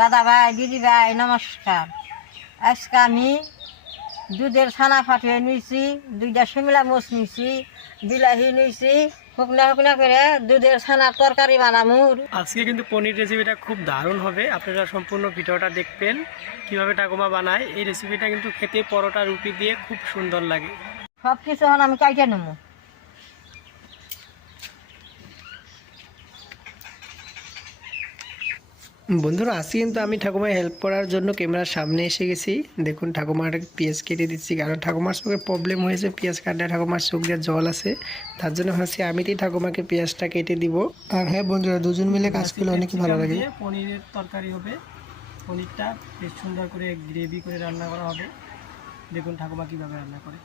দাদা ভাই দিদি ভাই নমস্কার। আজকে আমি দুধের ছানা ফাটিয়ে নিয়েছি দুইটা শিমলা মোচ নিয়েছি বিলাহি নিয়েছি শুকনা শুকনা করে দুধের ছানার তরকারি বানামুর আজকে কিন্তু পনির রেসিপিটা খুব দারুণ হবে। আপনারা সম্পূর্ণ ভিডিওটা দেখবেন কীভাবে ঠাকুমা বানায়। এই রেসিপিটা কিন্তু খেতে পরোটা রুটি দিয়ে খুব সুন্দর লাগে। সব কিছু আমি কাইটে নেব। বন্ধুরা আজকে কিন্তু আমি ঠাকুমায় হেল্প করার জন্য ক্যামেরার সামনে এসে গেছি। দেখুন ঠাকুমার পেঁয়াজ কেটে দিচ্ছি কারণ ঠাকুমার চোখে প্রবলেম হয়েছে পেঁয়াজ কাটলে ঠাকুমার চোখ দিয়ে জল আছে। তার জন্য ভাবছি আমিতেই ঠাকুমাকে পেঁয়াজটা কেটে দিব। আর হ্যাঁ বন্ধুরা দুজন মিলে কাজ করলে অনেকই ভালো লাগে। পনিরের তরকারি হবে। পনিরটা বেশ সুন্দর করে গ্রেভি করে রান্না করা হবে। দেখুন ঠাকুমা কীভাবে রান্না করে।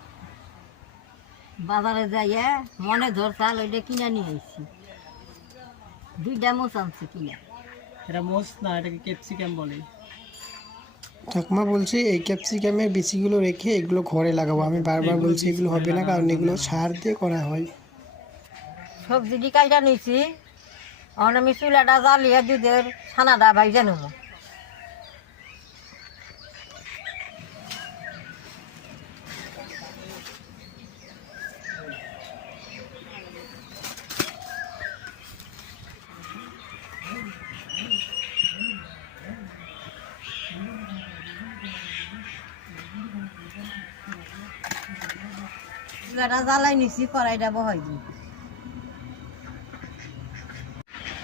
বাজারে যাইয়ে মনে ধরছাল ওইটা কিনে নিয়ে এসছি দুইটা মোচ আনছি কিনে। এটা মোস না এটাকে ক্যাপসিকাম বলে। ঠাকুমা বলছে এই ক্যাপসিকামের বিচিগুলো রেখে এগুলো ঘরে লাগাবো। আমি বারবার বলছি এগুলো হবে না কারণ এগুলো সার দিয়ে করা হয়। সবজি কাইটা নিয়েছি এখন আমি চুলাটা জ্বালিয়ে দুধের ছানাটা ভাইজা নেব। চুলাটা জ্বালাই নিছি, কড়াইটা বহাই দিই।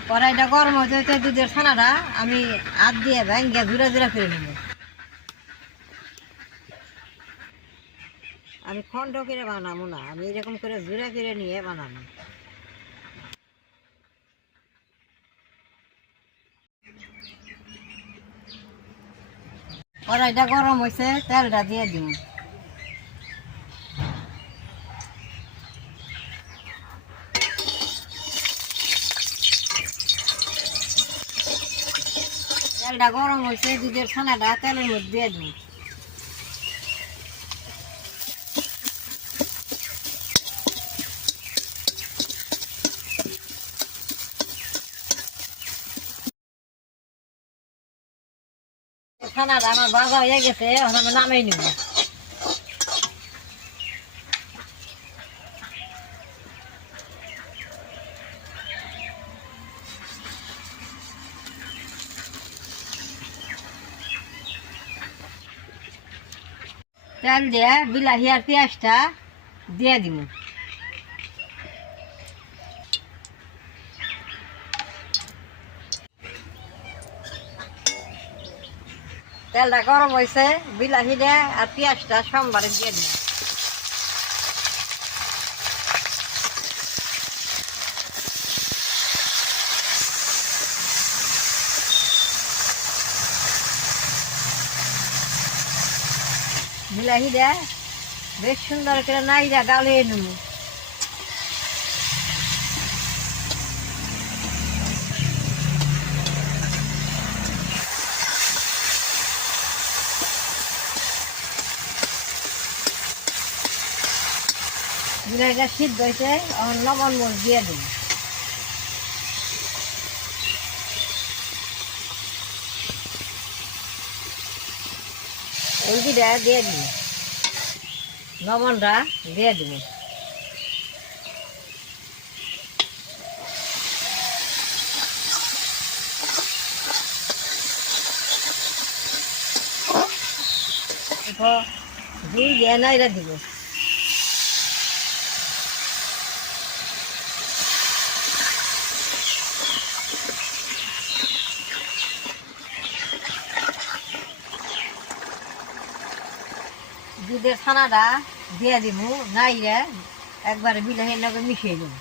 কড়াইটা গরম হতে হতে দুধের ছানাটা আমি হাত দিয়ে ভেঙ্গে জুড়া জুড়া করে নেব। আমি খন্ড করে বানাবো না, আমি এরকম করে জুড়া করে নিয়ে বানাবো। কড়াইটা গরম হয়েছে তেলটা দিয়ে দিব তেলটা গরম হয়েছে, দুধের ছানাটা তেলের মধ্যে দিয়ে দিব ছানাটা আমার বাবা হয়ে গেছে, এখন আমি নামাই নিব। তেল দিয়ে বিলাহি আর পেঁয়াজটা দিয়ে দিব তেলটা গরম হয়েছে বিলাহি দিয়ে আর পেঁয়াজটা সোমবারে দিয়ে দিব বিলাহি দেয় বেশ সুন্দর করে নাইরা গালিয়ে নেব। বিলাহিটা সিদ্ধ হয়েছে এখন লবণ মরিচ দিয়ে দেব। হলদিটা দিয়ে দিব। লবণটা দিয়ে দিব। দুই দিয়ে নাইরা দিব। দুধের ছানাটা দিয়ে দিব নাইরে একবারে বিলাহির লগে মিশিয়ে দেব।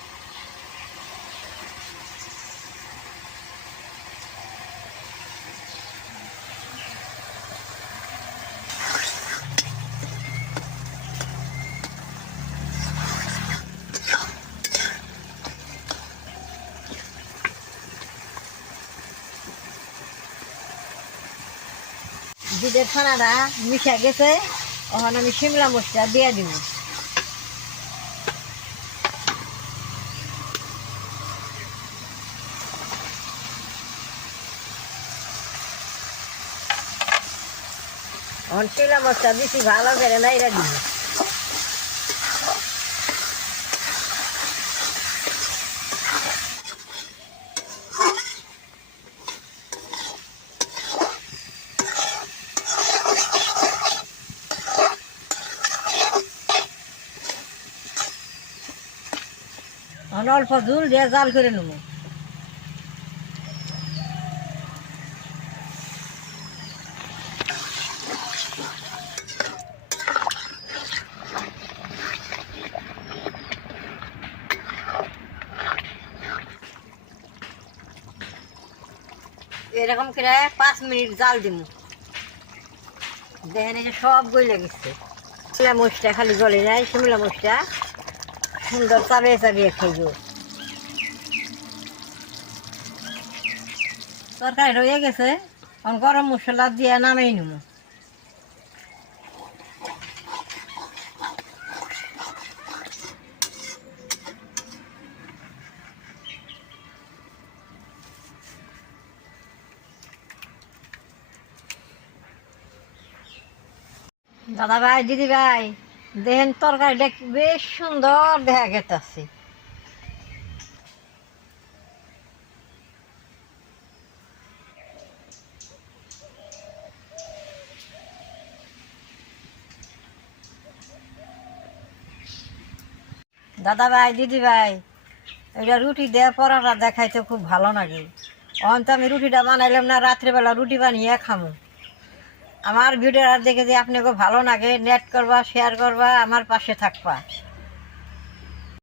দুধের ছানাটা মিশে গেছে। ওখানে আমি শিমলা মশলা দিয়ে দিব। শিমলা মশলা বেশি ভালো করে নাইরা দিব। অল্প জুল দিয়ে জাল করে নেব। এরকম করে পাঁচ মিনিট জাল দিব দেখেন এই সব গলে গেছে। শিমলা মরিচটা খালি জলে যায়, শিমলা মরিচটা। সুন্দর চাবিয়ে চাবিয়ে খাইব। তরকারি রয়ে গেছে গরম মশলা দিয়ে নামাই নেব। দাদা ভাই দিদি ভাই দেখেন তরকারিটা বেশ সুন্দর দেখা গেছে দাদা ভাই, দিদি ভাই, এটা রুটি দেওয়া পরাটা দেখাইতে খুব ভালো লাগে। অন তো আমি রুটিটা বানাইলাম না, রাত্রিবেলা রুটি বানিয়ে খামো। আমার ভিডিওটা দেখে যে আপনাকে ভালো লাগে নেট করবা শেয়ার করবা আমার পাশে থাকবা।